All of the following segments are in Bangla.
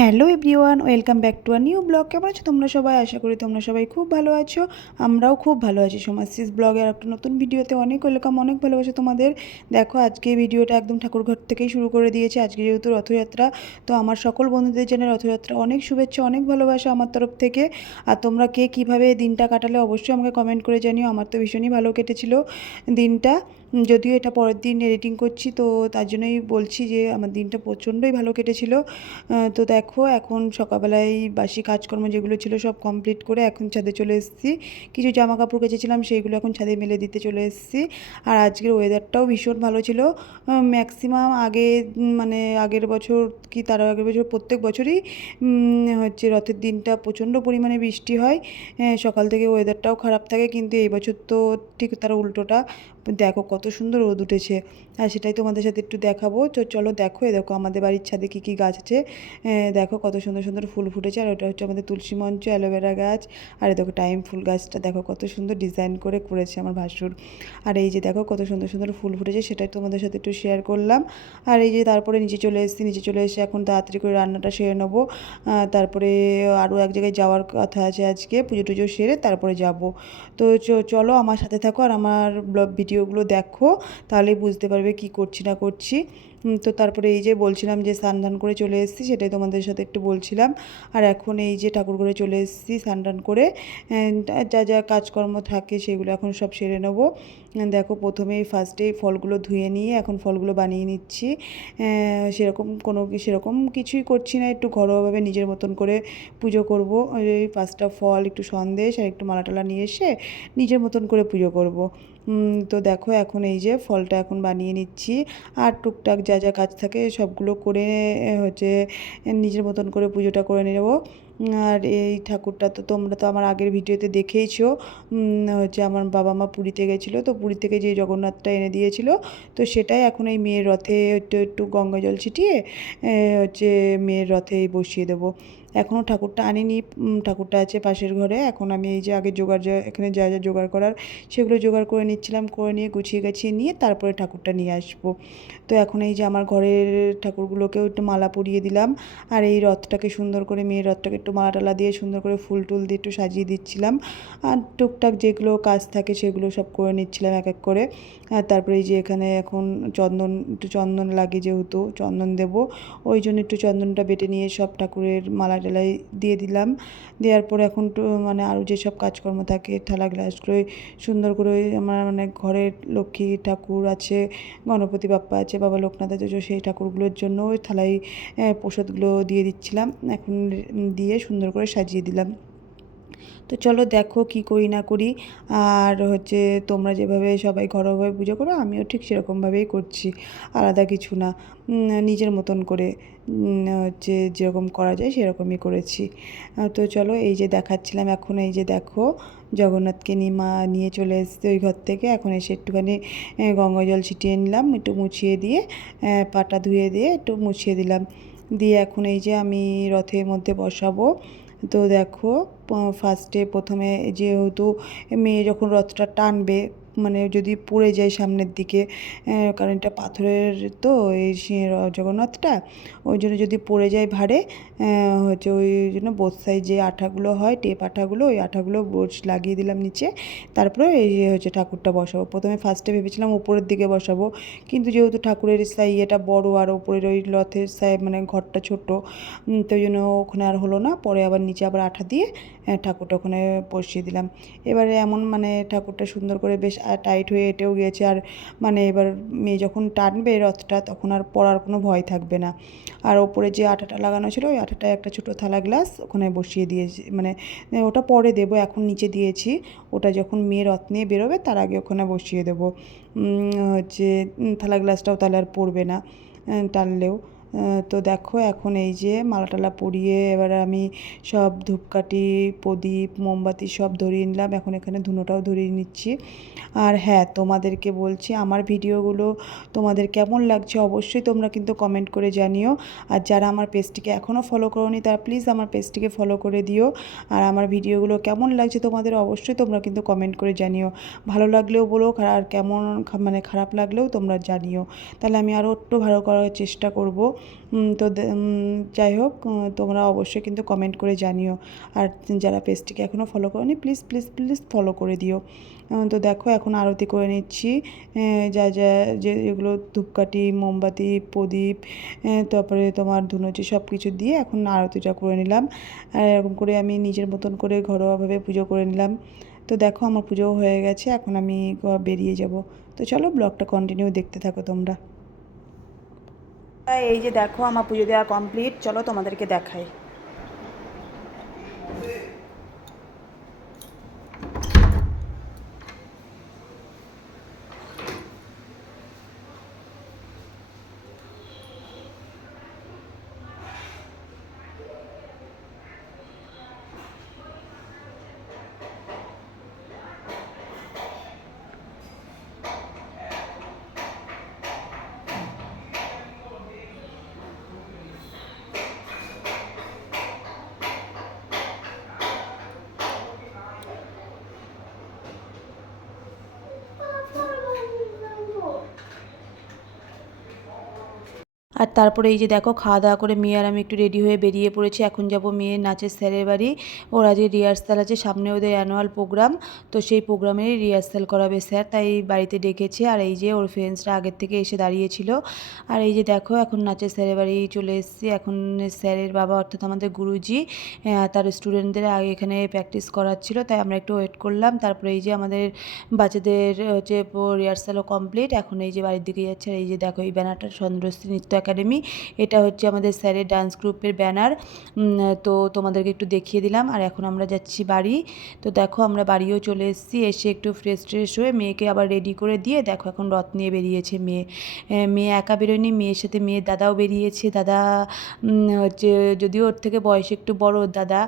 Hello everyone, welcome back to a new blog. কেমন আছো তোমরা সবাই? আশা করি তোমরা সবাই খুব ভালো আছো। আমরাও খুব ভালো আছি। সমাজসিস ব্লগের একটা নতুন ভিডিওতে অনেক ওয়েলকাম, অনেক ভালোবাসা তোমাদের। দেখো আজকে ভিডিওটা একদম ঠাকুরঘর থেকেই শুরু করে দিয়েছি। আজকে যেহেতু রথযাত্রা, তো আমার সকল বন্ধুদের জন্য রথযাত্রা অনেক শুভেচ্ছা, অনেক ভালোবাসা আমার তরফ থেকে। আর তোমরা কে কীভাবে দিনটা কাটালে অবশ্যই আমাকে কমেন্ট করে জানিও। আমার তো ভীষণই ভালো কেটেছিল দিনটা। যদিও এটা পরের দিন এডিটিং করছি, তো তার জন্যই বলছি যে আমার দিনটা প্রচণ্ডই ভালো কেটেছিল। তো দেখো এখন সকালবেলায় বাসি কাজকর্ম যেগুলো ছিল সব কমপ্লিট করে এখন ছাদে চলে এসেছি। কিছু জামা কাপড় কেচেছিলাম সেইগুলো এখন ছাদে মেলে দিতে চলে এসেছি। আর আজকের ওয়েদারটাও ভীষণ ভালো ছিল। ম্যাক্সিমাম আগে মানে আগের বছর কি তার আগের বছর প্রত্যেক বছরই হচ্ছে রথের দিনটা প্রচণ্ড পরিমাণে বৃষ্টি হয়। সকাল থেকে ওয়েদারটাও খারাপ থাকে, কিন্তু এই বছর তো ঠিক তার উল্টোটা। দেখো কত সুন্দর রোদ উঠেছে, আর সেটাই তোমাদের সাথে একটু দেখাবো। তো চলো দেখো, দেখো আমাদের বাড়ির ছাদে কী কী গাছ আছে। দেখো কত সুন্দর সুন্দর ফুল ফুটেছে। আর ওটা হচ্ছে আমাদের তুলসী মঞ্চ, অ্যালোভেরা গাছ। আর দেখো টাইম ফুল গাছটা দেখো কত সুন্দর ডিজাইন করে করেছে আমার ভাসুর। আর এই যে দেখো কত সুন্দর সুন্দর ফুল ফুটেছে, সেটাই তোমাদের সাথে একটু শেয়ার করলাম। আর এই যে তারপরে নিচে চলে এসেছি, নিচে চলে এসে এখন তাড়াতাড়ি করে রান্নাটা সেরে নেবো। তারপরে আরও এক জায়গায় যাওয়ার কথা আছে আজকে, পুজো টুজো সেরে তারপরে যাব। তো চলো আমার সাথে থাকো আর আমার ব্লগ ভিডিওগুলো দেখো, তাহলেই বুঝতে পারবে কি করছি না করছি। তো তারপরে এই যে বলছিলাম যে স্নান টান করে চলে এসেছি, সেটাই তোমাদের সাথে একটু বলছিলাম। আর এখন এই যে ঠাকুর ঘরে চলে এসেছি স্নান টান করে। যা যা কাজকর্ম থাকে সেগুলো এখন সব সেরে নেবো। দেখো প্রথমেই ফার্স্টেই ফলগুলো ধুয়ে নিয়ে এখন ফলগুলো বানিয়ে নিচ্ছি। সেরকম কিছুই করছি না, একটু ঘরোয়াভাবে নিজের মতন করে পুজো করব। ওই 5টা ফল, একটু সন্দেশ আর একটু মালা টালা নিয়ে এসে নিজের মতন করে পুজো করব। তো দেখো এখন এই যে ফলটা এখন বানিয়ে নিচ্ছি। আর টুকটাক যা যা কাজ থাকে সবগুলো করে হচ্ছে নিজের মতন করে পুজোটা করে নেব। আর এই ঠাকুরটা তো তোমরা তো আমার আগের ভিডিওতে দেখেইছো। হচ্ছে আমার বাবা মা পুরীতে গেছিলো, তো পুরী থেকে যে জগন্নাথটা এনে দিয়েছিল, তো সেটাই এখন এই মেয়ের রথে একটু একটু গঙ্গা জল ছিটিয়ে হচ্ছে মেয়ের রথে বসিয়ে দেবো। এখনও ঠাকুরটা আনিনি, ঠাকুরটা আছে পাশের ঘরে। এখন আমি এই যে আগে এখানে যা যা জোগাড় করার সেগুলো জোগাড় করে নিচ্ছিলাম, করে নিয়ে গুছিয়ে গাছিয়ে নিয়ে তারপরে ঠাকুরটা নিয়ে আসবো। তো এখন এই যে আমার ঘরের ঠাকুরগুলোকেও একটু মালা পরিয়ে দিলাম। আর এই রথটাকে সুন্দর করে, মেয়ের রথটাকে একটু মালা টালা দিয়ে সুন্দর করে ফুল টুল দিয়ে একটু সাজিয়ে দিচ্ছিলাম। আর টুকটাক যেগুলো কাজ থাকে সেগুলো সব করে নিচ্ছিলাম এক এক করে। আর তারপরে এই যে এখানে এখন একটু চন্দন লাগে, যেহেতু চন্দন দেব ওই জন্য একটু চন্দনটা বেটে নিয়ে সব ঠাকুরের মালা টালাই দিয়ে দিলাম। দেওয়ার পরে এখন একটু মানে আরও যেসব কাজকর্ম থাকে, থালা গ্লাসগুলো সুন্দর করে আমার মানে ঘরের লক্ষ্মী ঠাকুর আছে, গণপতি বাপ্পা আছে, বাবা লোকনাথ আছে, সেই ঠাকুরগুলোর জন্য ওই থালায় প্রসাদগুলো দিয়ে দিচ্ছিলাম। এখন দিয়ে সুন্দর করে সাজিয়ে দিলাম। তো চলো দেখো কি করি না করি। আর হচ্ছে তোমরা যেভাবে সবাই ঘরোয়াভাবে পুজো করো, আমিও ঠিক সেরকমভাবেই করছি, আলাদা কিছু না। নিজের মতন করে হচ্ছে যেরকম করা যায় সেরকমই করেছি। তো চলো এই যে দেখাচ্ছিলাম, এখন এই যে দেখো জগন্নাথকে নিয়ে চলে এসেছে ওই ঘর থেকে। এখন এসে একটুখানি গঙ্গা জল ছিটিয়ে নিলাম, একটু মুছিয়ে দিয়ে পাটা ধুয়ে দিয়ে একটু মুছিয়ে দিলাম। দিয়ে এখন এই যে আমি রথের মধ্যে বসাবো। তো দেখো প্রথমে যেহেতু মেয়ে যখন রথটা টানবে, মানে যদি পড়ে যায় সামনের দিকে, কারণ এটা পাথরের, তো এই জগন্নাথটা ওই জন্য যদি পড়ে যায় ভারে, হচ্ছে ওই জন্য বোথ সাইড যে আঠাগুলো হয়, টেপ আঠাগুলো, ওই আঠাগুলো লাগিয়ে দিলাম নিচে। তারপরে এই যে হচ্ছে ঠাকুরটা বসাবো। প্রথমে ফার্স্টে ভেবেছিলাম উপরের দিকে বসাবো, কিন্তু যেহেতু ঠাকুরের ইয়েটা বড় আর ওপরের ওই রথের মানে ঘরটা ছোট, তো ওই জন্য ওখানে আর হলো না। পরে আবার নিচে আবার আঠা দিয়ে ঠাকুরটা ওখানে বসিয়ে দিলাম। এবারে এমন মানে ঠাকুরটা সুন্দর করে বেশ টাইট হয়ে এঁটেও গিয়েছে। আর মানে এবার মেয়ে যখন টানবে রথটা, তখন আর পড়ার কোনো ভয় থাকবে না। আর ওপরে যে আঠাটা লাগানো ছিল, ওই আঠাটায় একটা ছোটো থালা গ্লাস ওখানে বসিয়ে দিয়েছি, মানে ওটা পরে দেবো, এখন নিচে দিয়েছি। ওটা যখন মেয়ে রথ নিয়ে বেরোবে তার আগে ওখানে বসিয়ে দেবো। হচ্ছে থালা গ্লাসটাও তাহলে আর পড়বে না টানলেও। তো দেখো এখন এই যে মালা টালা পরিয়ে এবার আমি সব ধূপকাঠি, প্রদীপ, মোমবাতি সব ধরিয়ে নিলাম। এখন এখানে ধুনোটাও ধরিয়ে নিচ্ছি। আর হ্যাঁ, তোমাদেরকে বলছি আমার ভিডিওগুলো তোমাদের কেমন লাগছে অবশ্যই তোমরা কিন্তু কমেন্ট করে জানিও। আর যারা আমার পেজটিকে এখনও ফলো করোনি তারা প্লিজ আমার পেজটিকে ফলো করে দিও। আর আমার ভিডিওগুলো কেমন লাগছে তোমাদের অবশ্যই তোমরা কিন্তু কমেন্ট করে জানিও। ভালো লাগলেও বলো, আর কেমন মানে খারাপ লাগলেও তোমরা জানিও, তাহলে আমি আরও একটু ভালো করার চেষ্টা করব। তো যাই হোক, তোমরা অবশ্যই কিন্তু কমেন্ট করে জানিও। আর যারা পেজটিকে এখনও ফলো করোনি প্লিজ প্লিজ প্লিজ ফলো করে দিও। তো দেখো এখন আরতি করে নিচ্ছি, যা যা যেগুলো ধূপকাঠি, মোমবাতি, প্রদীপ, তারপরে তোমার ধুনুচি সব কিছু দিয়ে এখন আরতিটা করে নিলাম। আর এরকম করে আমি নিজের মতন করে ঘরোয়াভাবে পুজো করে নিলাম। তো দেখো আমার পুজোও হয়ে গেছে, এখন আমি বেরিয়ে যাব। তো চলো ব্লগটা কন্টিনিউ দেখতে থাকো তোমরা। এই যে দেখো আমার পুজো দেওয়া কমপ্লিট, চলো তোমাদেরকে দেখাই। আর তারপরে এই যে দেখো খাওয়া দাওয়া করে মেয়ে আর আমি একটু রেডি হয়ে বেরিয়ে পড়েছি। এখন যাব মেয়ের নাচের স্যারের বাড়ি। ওর আজকে রিহার্সাল আছে, সামনে ওদের অ্যানুয়াল প্রোগ্রাম, তো সেই প্রোগ্রামেরই রিহার্সাল করাবে স্যার, তাই বাড়িতে ডেকেছে। আর এই যে ওর ফ্রেন্ডসরা আগের থেকে এসে দাঁড়িয়েছিল। আর এই যে দেখো এখন নাচের স্যারের বাড়ি চলে এসেছি। এখন স্যারের বাবা অর্থাৎ আমাদের গুরুজি তার স্টুডেন্টদের আগে এখানে প্র্যাকটিস করাচ্ছিল, তাই আমরা একটু ওয়েট করলাম। তারপরে এই যে আমাদের বাচ্চাদের হচ্ছে রিহার্সালও কমপ্লিট, এখন এই যে বাড়ির দিকে যাচ্ছে। আর এই যে দেখো এই ব্যানারটা চন্দ্রশ্রী নৃত্য একাডেমি, এটা হচ্ছে আমাদের স্যারের ডান্স গ্রুপের ব্যানার। তো তোমাদেরকে একটু দেখিয়ে দিলাম। আর এখন আমরা যাচ্ছি বাড়ি। তো দেখো আমরা বাড়িও চলে এসেছি, এসে একটু ফ্রেশ ট্রেশ হয়ে মেয়েকে আবার রেডি করে দিয়ে দেখো এখন রথ নিয়ে বেরিয়েছে মেয়ে। মেয়ে একা বেরোয়নি, মেয়ের সাথে মেয়ের দাদাও বেরিয়েছে। দাদা হচ্ছে যদিও ওর থেকে বয়সে একটু বড় দাদা,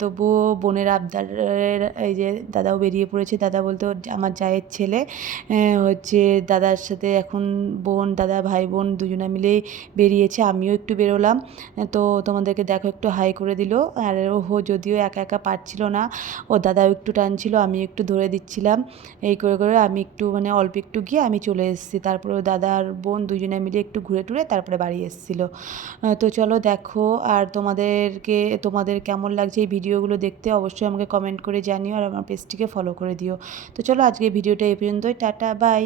তবুও বোনের আবদারের এই যে দাদাও বেরিয়ে পড়েছে। দাদা বলতে আমার জায়ের ছেলে হচ্ছে দাদার সাথে এখন বোন, দাদা ভাই বোন দুজনে মিলেই বেরিয়েছে। আমিও একটু বেরোলাম, তো তোমাদেরকে দেখো একটু হাই করে দিল। আর ও যদিও একা একা পারছিল না, ও দাদাও একটু টানছিল, আমি একটু ধরে দিচ্ছিলাম। এই করে করে আমি একটু মানে অল্প একটু গিয়ে আমি চলে এসেছি। তারপরে দাদা আর বোন দুজনে মিলে একটু ঘুরে টুরে তারপরে বাড়ি এসেছিলো। তো চলো দেখো, আর তোমাদের কেমন লাগছে এই ভিডিওগুলো দেখতে অবশ্যই আমাকে কমেন্ট করে জানিও, আর আমার পেজটিকে ফলো করে দিও। তো চলো আজকে ভিডিওটা এই পর্যন্তই, টাটা বাই।